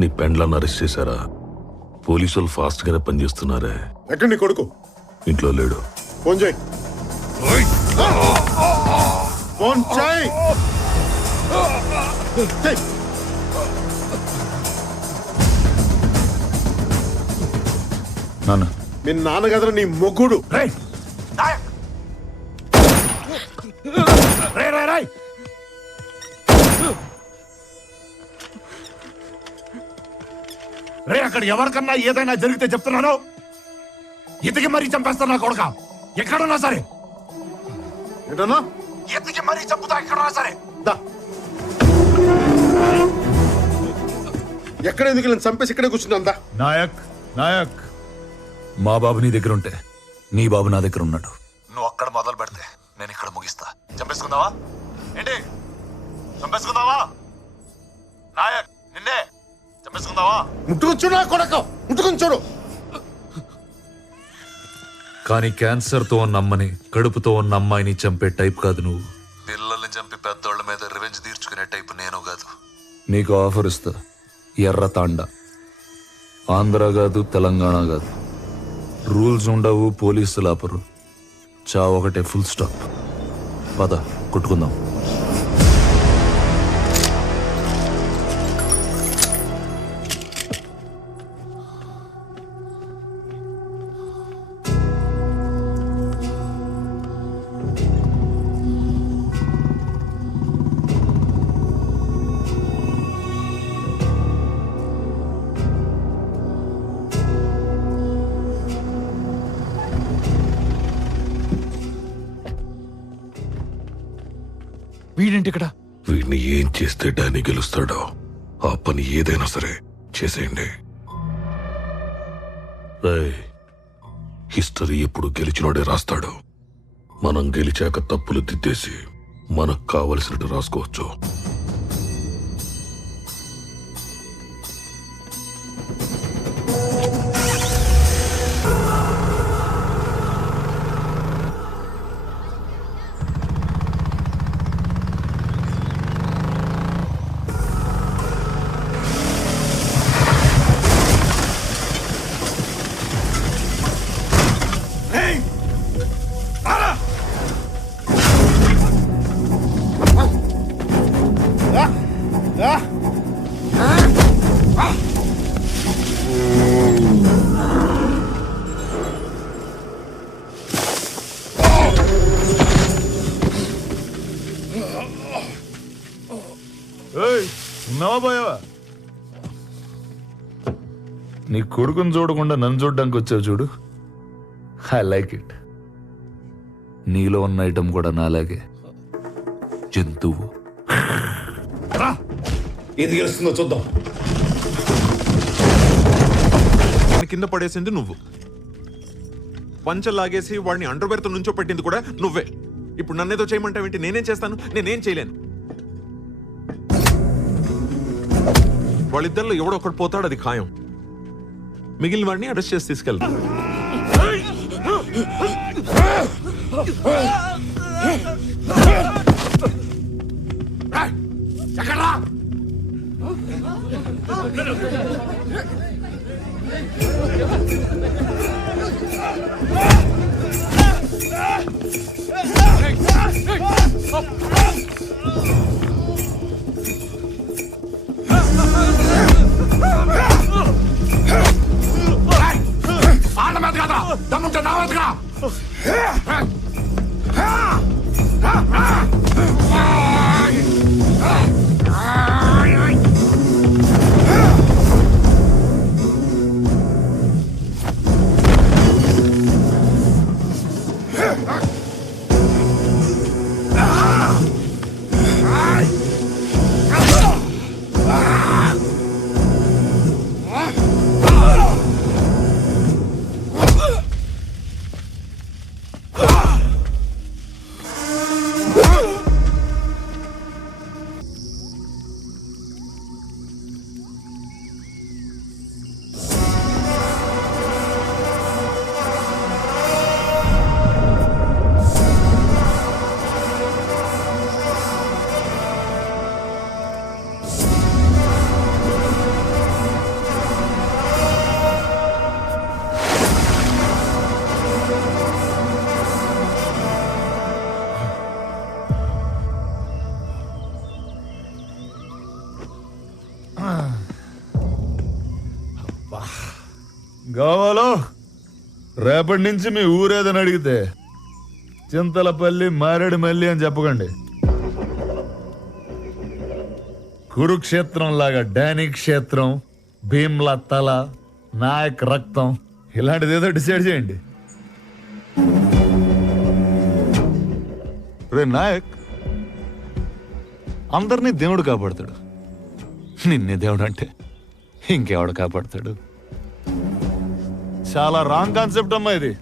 నీ పెండ్లాన్ని అరెస్ట్ చేశారా? పోలీసులు ఫాస్ట్ గానే పనిచేస్తున్నారే. ఎక్కడ నీ కొడుకు? ఇంట్లో లేడు. ఫోన్ చేయి. ఫోన్ చేయి. నాన్న, మీ నాన్న కదరా నీ మొగ్గుడు. రే, అక్కడ ఎవరికన్నా ఏదైనా జరిగితే చెప్తున్నాను, ఇతకి మరీ చంపేస్తాను నా కొడుక. ఎక్కడున్నా సరే ఏంటన్నా? ఎత్తికి మరీ చంపుతా, ఎక్కడున్నా సరే. ఎక్కడ ఎందుకు నేను చంపేసి ఇక్కడే కూర్చున్నా? నాయక్, నాయక్, మా బాబు నీ దగ్గర ఉంటే నీ బాబు నా దగ్గర ఉన్నాడు. నువ్వు అక్కడ మొదలు పెడితే నేను ఇక్కడ ముగిస్తా. చంపేసుకుందావా ఏంటి? చంపేసుకుందావా? నాయక్, నిన్నే చంపేసుకుందావా? ముట్టుకొని చూడు నా కొడక, ముట్టుకొని చూడు. కానీ క్యాన్సర్తో ఉన్న అమ్మని, కడుపుతో ఉన్న అమ్మాయిని చంపే టైప్ కాదు నువ్వు. పిల్లల్ని చంపి పెద్దోళ్ళ మీద రివెంజ్ తీర్చుకునే టైప్ నేను కాదు. నీకు ఆఫర్ ఇస్తా. ఎర్ర తాండా. ఆంధ్ర కాదు, తెలంగాణ కాదు. రూల్స్ ఉండవు, పోలీసులు ఆపరు. చావు ఒకటే, ఫుల్ స్టాప్. పద, కొట్టుకుందాం. వీడేంటి ఇక్కడ? వీడిని ఏం చేస్తే డానీ గెలుస్తాడో ఆ పని ఏదైనా సరే చేసేయండి. హిస్టరీ ఎప్పుడు గెలిచినోడే రాస్తాడు. మనం గెలిచాక తప్పులు దిద్దేసి మనకు కావలసినట్టు రాసుకోవచ్చు. ఉన్నావా, పోయావా? నీ కొడుకుని చూడకుండా నన్ను చూడడానికి వచ్చావు చూడు. I like it. నీలో ఉన్న ఐటమ్ కూడా నాలాగే జంతువు. ఏది గెలుస్తుందో చూద్దాం. కింద పడేసింది నువ్వు, పంచలాగేసి వాడిని అండర్వేర్తో నుంచో పెట్టింది కూడా నువ్వే. ఇప్పుడు నన్నేదో చేయమంటావేంటి? నేనేం చేస్తాను? నేనేం చేయలేను. వాళ్ళిద్దరిలో ఎవడో ఒకటి పోతాడు, అది ఖాయం. మిగిలిన వాడిని అరెస్ట్ చేసి తీసుకెళ్తా. దమ్ముంటే నా వద్దగా. గోవాలో రేపటి నుంచి మీ ఊరేదని అడిగితే చింతలపల్లి మారేడుమల్లి అని చెప్పకండి. కురుక్షేత్రం లాగా డానీ క్షేత్రం, భీమ్లా తల, నాయక్ రక్తం ఇలాంటిది ఏదో డిసైడ్ చేయండి. రే నాయక్, అందరినీ దేవుడు కాపాడతాడు, నిన్నే దేవుడు అంటే ఇంకెవడు కాపాడతాడు? చాలా రాంగ్ కాన్సెప్ట్ అమ్మా ఇది.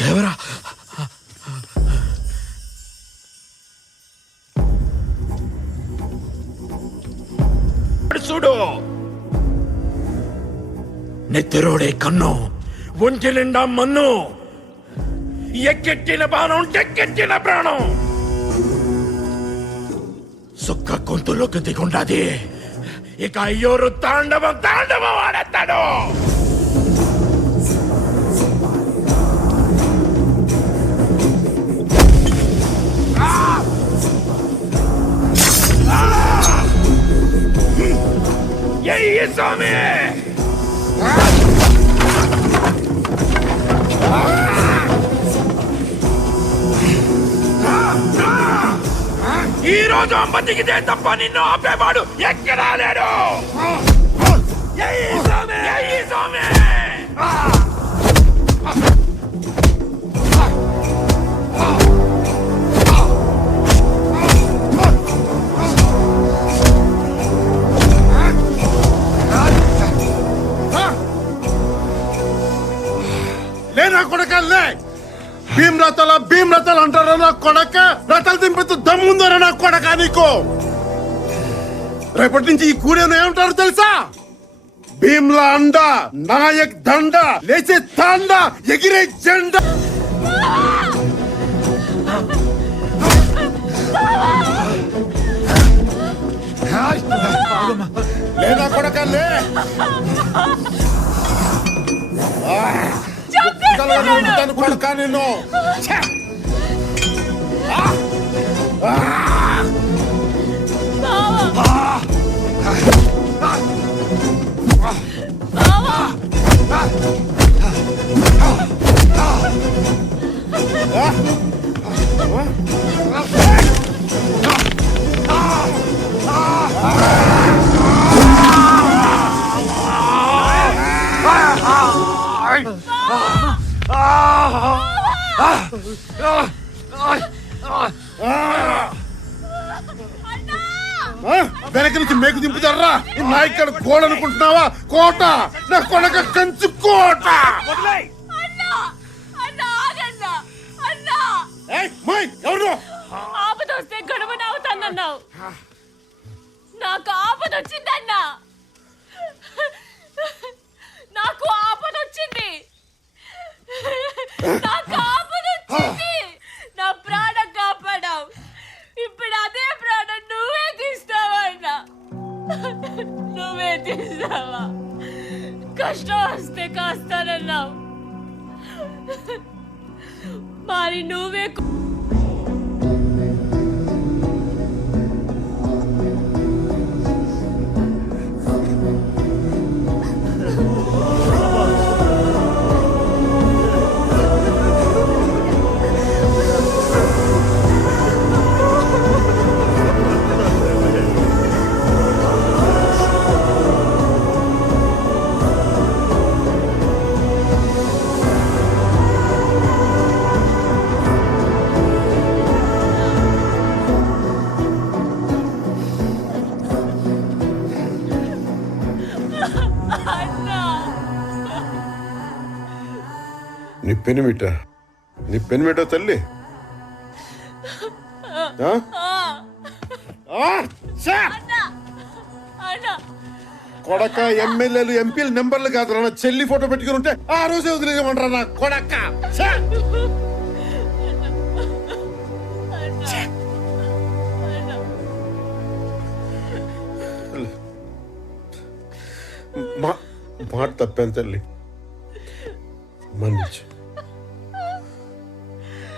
దేవరా, చూడు, నెత్తిరోడే కన్ను, ఒంటి నిండా మన్ను, ఎక్కెట్టిన బాణం, టెక్కెట్టిన ప్రాణం, సుక్క గొంతులోకి దిగుండాది. ఇక అయ్యోరు తాండవం తాండవం ఆడతాడు. ఎయ్యి స్వామి, ఈ రోజు అమ్మ దిగితే తప్ప నిన్ను ఆపేవాడు ఎక్కడా లేడు. ఎయ్యి స్వామి, ఎయ్యి స్వామి. లేనా కొడక లే. భీమ్ రథాలు అంటారా నా కొడక? రథాలు దింపితే దమ్ముందరా నా కొడక నీకు? రేపటి నుంచి ఈ కూడేను ఏమంటారు తెలుసా? భీమ్లా అండ, నాయక్ దండ, లేచే తాండ, ఎగిరే జెండా. లేనా కొడక లే. కొడక నేను వెనక నుంచి మేకు దింపుతారా? ఈ నాయకుడు కోడ అనుకుంటున్నావా? కోట నా కొడక, కంచు కోట. ఎవరు ఆపదొస్తే గొడవన అవుతానన్నావు, నాకు ఆపదొచ్చిందన్నా. నాకు ఆపదొచ్చింది, నాకు ఆపదొచ్చింది. నా ప్రాణం కాపాడావు, ఇప్పుడు అదే ప్రాణం నువ్వే తీస్తావన్నా. నువ్వే తీస్తావా? కష్టం వస్తే కాస్తానన్నావు, మరి నువ్వే పెనిమిట నీ పెనిమిట తల్లి ఆ? ఆ, ఛే! అన్నా కొడక ఎమ్మెల్యేలు ఎంపీలు నెంబర్లు కాదు నా చెల్లి ఫోటో పెట్టుకుని ఉంటే ఆ రోజే వదిలేయమంటారా నా కొడక ఛే! మాట తప్పాను తల్లి మన్నించు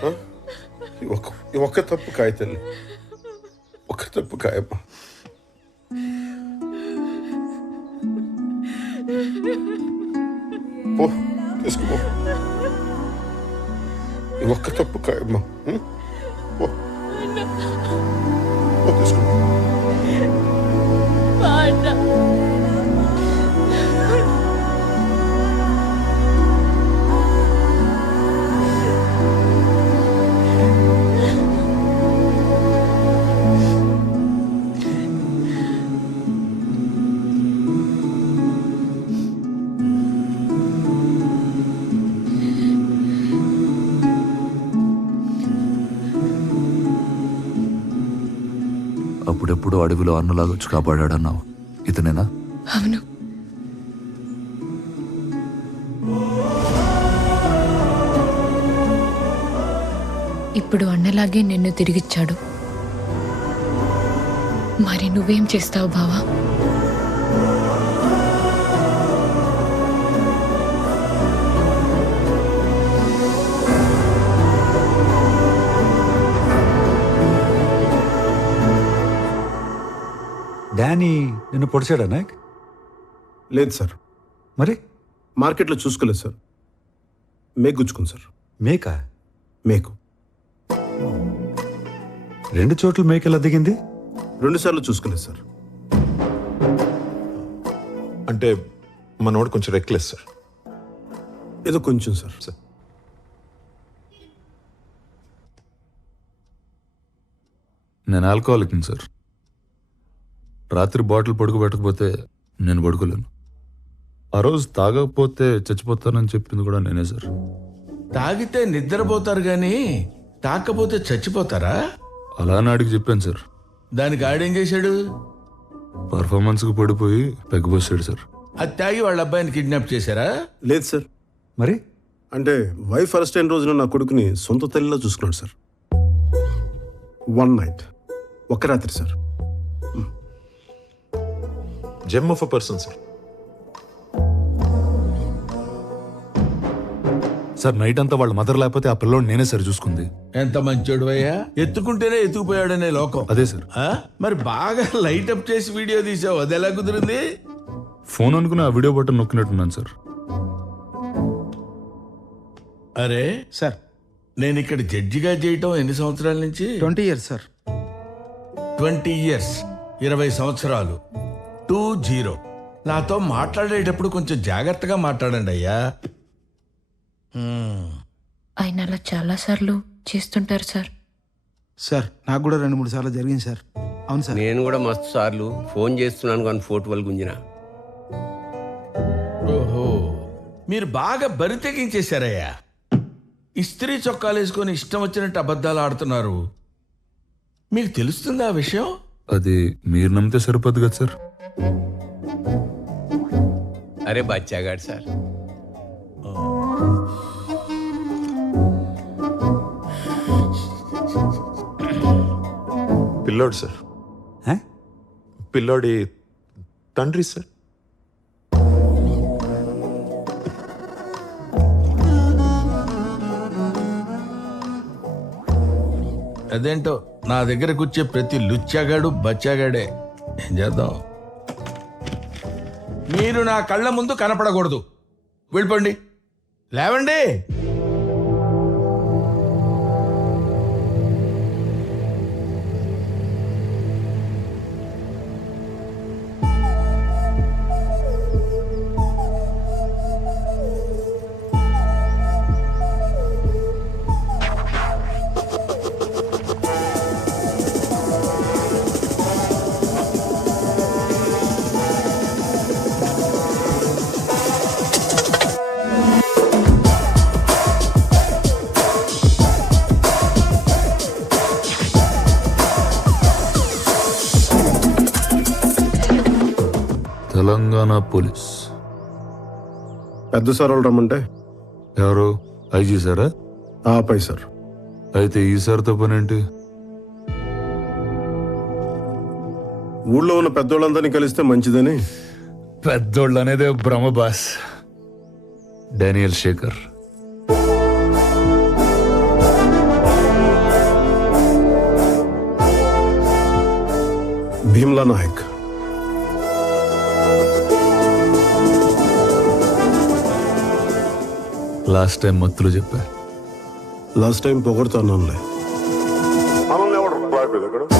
ఆ? ఈ ఒక్క తప్పు కాయ తల్లి ఒక్క తప్పు కాయమ్మా పో తీసుకో ఈ ఒక్క తప్పు కాయమ్మా ఉం? పో పో, తీసుకో అన్నా అప్పుడెప్పుడు అడవిలో అన్నలాగా వచ్చి కాపాడాడన్నావు, ఇతనేనా? అవును. ఇప్పుడు అన్నలాగే నిన్ను తిరిగిచ్చాడు. మరి నువ్వేం చేస్తావు బావా? డానీ నిన్ను పొడిచాడా నాయక్? లేదు సార్. మరి మార్కెట్లో చూసుకోలేదు సార్. మేకు గుచ్చుకుంది సార్. మేక? మేకు 2 చోట్ల మేక ఎలా దిగింది? 2 సార్లు చూసుకోలేదు సార్. అంటే మనోడు కొంచెం రెక్లెస్ సార్. ఏదో కొంచెం సార్. నేను ఆల్కహాలిక్ సార్. రాత్రి బాటిల్ పడుకోబెట్టకపోతే నేను పడుకోలేను. ఆ రోజు తాగకపోతే చచ్చిపోతానని చెప్పింది కూడా నేనే సార్. తాగితే నిద్రపోతారు గాని తాకపోతే చచ్చిపోతారా? అలా నాడికి చెప్పాను సార్. దానికి ఆడేం చేశాడు? పర్ఫార్మెన్స్కి పడిపోయి పెగ్గబోసాడు సార్. అది తాగి వాళ్ళ అబ్బాయిని కిడ్నాప్ చేశారా? లేదు సార్. మరి అంటే వైఫ్ అరెస్ట్ అయిన రోజున నా కొడుకుని సొంత తల్లిలో చూసుకున్నాడు సార్. 1 నైట్, ఒక్క రాత్రి sir. Gem of a person sir. Sir night అంతా వాళ్ళ మదర్ లేకపోతే ఆ పిల్లోడు నేనే సార్ చూసుకుంది. ఎంత మంచోడు అయ్యా, ఎత్తుకుంటేనే ఎత్తుకుపోయాడనే లోకం. అదే సార్. ఆ? మరి బాగా లైట్ అప్ చేసి వీడియో తీసావు, అది ఎలా కుదిరింది? ఫోన్ అనుకుని ఆ వీడియో బటన్ నొక్కినట్టున్నాను సార్. అరే సార్, నేను ఇక్కడ జడ్జిగా చేయటం ఎన్ని సంవత్సరాల నుంచి? 20 years సార్. 20 years, 20 సంవత్సరాలు. 20. నాతో మాట్లాడేటప్పుడు కొంచెం జాగ్రత్తగా మాట్లాడండి అయ్యా. ఆయన అలా చాలా సార్లు చేస్తుంటారు సార్. సార్ నాకు కూడా 2-3 సార్లు జరిగింది సార్. అవును సార్. నేను కూడా మస్తు సార్లు ఫోన్ చేస్తున్నాను కానీ ఫోటోలు గుంజిన. ఓహో, మీరు బాగా బరి తెగించేశారయ్యా. ఇస్త్రీ చొక్కాలు వేసుకొని ఇష్టం వచ్చినట్టు అబద్ధాలు ఆడుతున్నారు. మీకు తెలుస్తుందా ఆ విషయం? అది మీరు నమ్మితే సరిపోదు కదా సార్. అరే బచ్చాగాడు సార్. పిల్లోడు సార్. హ? పిల్లోడి తండ్రి సార్. అదేంటో నా దగ్గరకు వచ్చే ప్రతి లుచ్చాగాడు బచ్చాగాడే. ఏం చేద్దాం? మీరు నా కళ్ళ ముందు కనపడకూడదు. వెళ్ళిపోండి, లేవండి. నా పోలీస్. పెద్ద సార్ వాళ్ళు రమ్మంటే ఎవరు ఐజీ సారా? ఆపై సార్. అయితే ఈ సార్తో పనేంటి? ఊళ్ళో ఉన్న పెద్దోళ్ళందరినీ కలిస్తే మంచిదని. పెద్దోళ్ళు అనేదే భ్రమ boss. Daniel Shekhar. Bheemla Nayak. Last time మత్తులు చెప్పా. లాస్ట్ టైం పొగడుతున్నానులే. మనల్ని ఎవడు భయపెడతాడు?